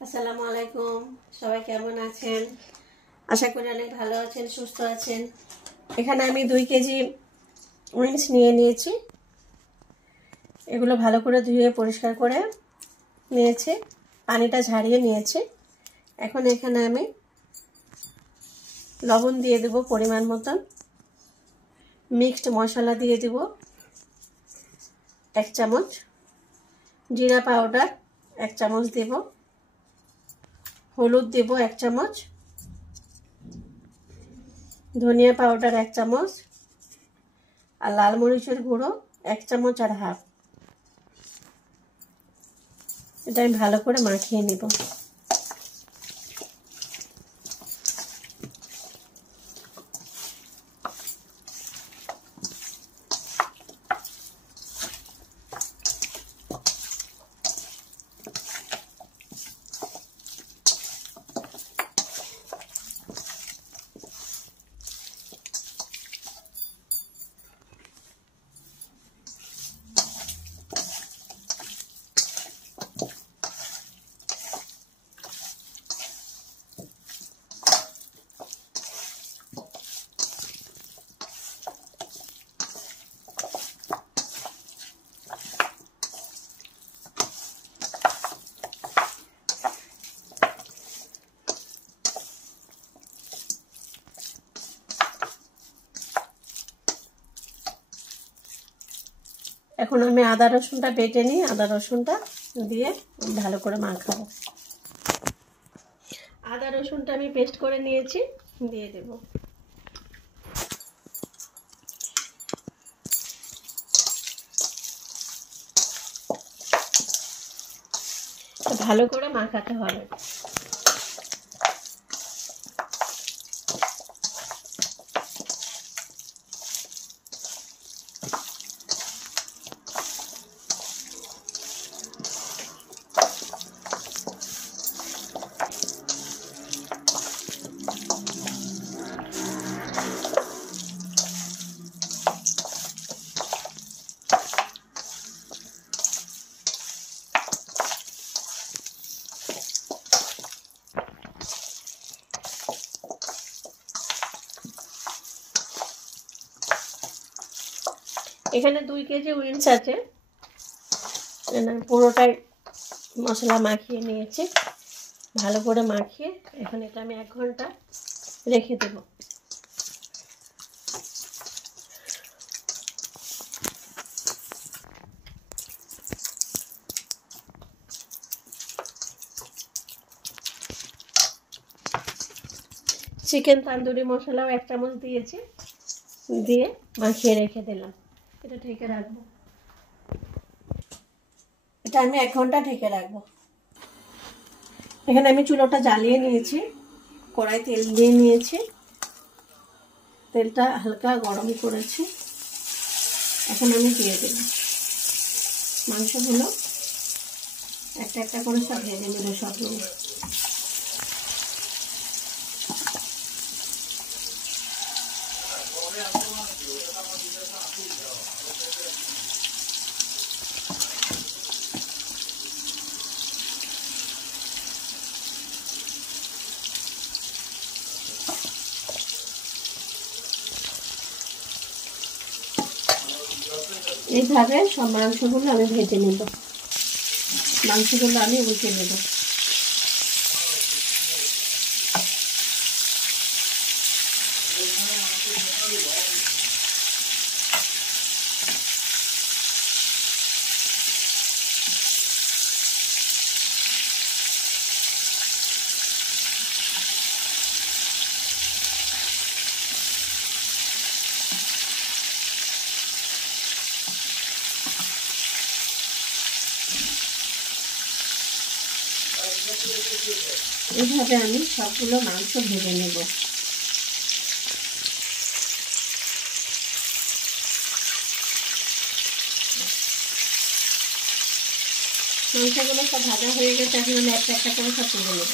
আসসালামু আলাইকুম। সবাই কেমন আছেন? আশা করি অনেক ভালো আছেন, সুস্থ আছেন। এখানে আমি 2 কেজি উইন্স নিয়ে নিয়েছি। এগুলো ভালো করে ধুয়ে পরিষ্কার করে নিয়েছি, পানিটা ঝারিয়ে নিয়েছি। এখন এখানে আমি লবণ দিয়ে দেব পরিমাণ মতন, মিক্সড মশলা দিয়ে দেব 1 চামচ, জিরা পাউডার 1 চামচ দেব, হলুদ দেব 1 চামচ, ধনিয়া পাউডার 1 চামচ, আর লাল মরিচের গুঁড়ো 1 চামচ আর হাফ। এটা আমি ভালো করে মাখিয়ে নিব। এখন আমি আদা রসুনটা বেটে নিই, আদা রসুনটা দিয়ে ভালো করে মাখাবো। আদা রসুনটা আমি পেস্ট করে নিয়েছি, দিয়ে দেব। ভালো করে মাখাতে হবে। এখানে 2 কেজি উইন্স আছে, পুরোটাই মশলা মাখিয়ে নিয়েছি। ভালো করে মাখিয়ে এখন এটা আমি 1 ঘন্টা রেখে দেব। চিকেন তান্দুরি মশলাও 1 চামচ দিয়েছি, দিয়ে মাখিয়ে রেখে দিলাম। এটা ঢেকে রাখবো। এটা আমি 1 ঘন্টা ঢেকে রাখবো। এখানে আমি চুলোটা জ্বালিয়ে নিয়েছি, কড়াই তেল দিয়ে নিয়েছি, তেলটা হালকা গরম করেছি। এখন আমি দিয়ে দেব মাংসগুলো, একটা একটা করে সব ভেজে নেব সবগুলো। এইভাবে সব মাংসগুলো আমি ভেজে নেব। মাংসগুলো আমি উল্টে নেব। এইভাবে আমি সবগুলো মাংস ভেজে নেব। মাংসগুলো সব ভাজা হয়ে গেছে, এখন আমি একটা একটা করে সব তুলে নেব।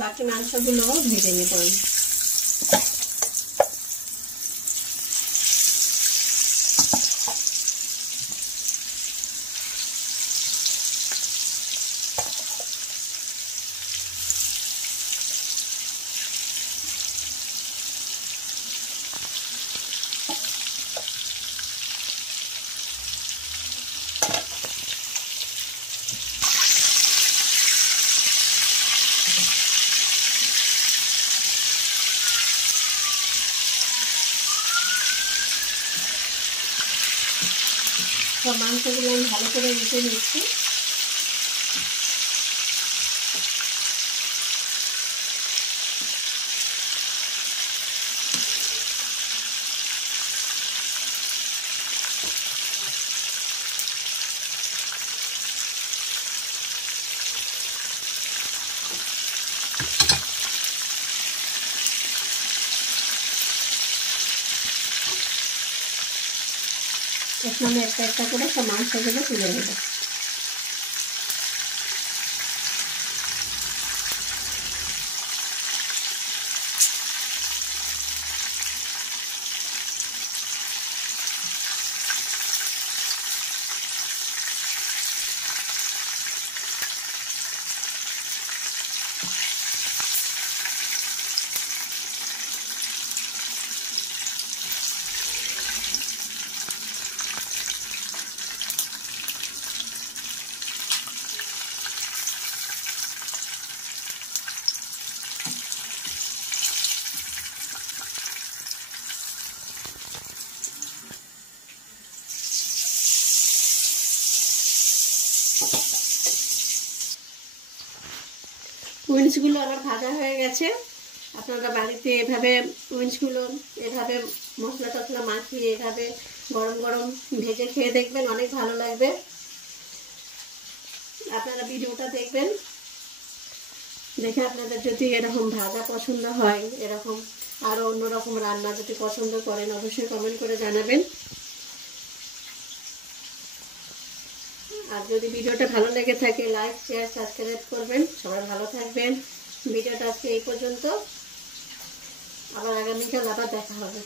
বাকি মাংসগুলো ভেজে নেব। সব মাংসগুলো আমি ভালো করে ভেজে নিচ্ছি। এখন আমি একটা একটা করে সব মাংসগুলো তুলে নেব। উইন্সগুলো আমার ভাজা হয়ে গেছে। আপনারা বাড়িতে এভাবে উইন্সগুলো এভাবে মশলা টসলা মাখিয়ে এভাবে গরম গরম ভেজে খেয়ে দেখবেন, অনেক ভালো লাগবে। আপনারা ভিডিওটা দেখবেন, দেখে আপনাদের যদি এরকম ভাজা পছন্দ হয়, এরকম আরও অন্যরকম রান্না যদি পছন্দ করেন, অবশ্যই কমেন্ট করে জানাবেন। আর যদি ভিডিওটা ভালো লেগে থাকে লাইক শেয়ার সাবস্ক্রাইব করবেন। সবাই ভালো থাকবেন। ভিডিওটা আজকে এই পর্যন্ত, আবার আগামীকাল আবার দেখা হবে।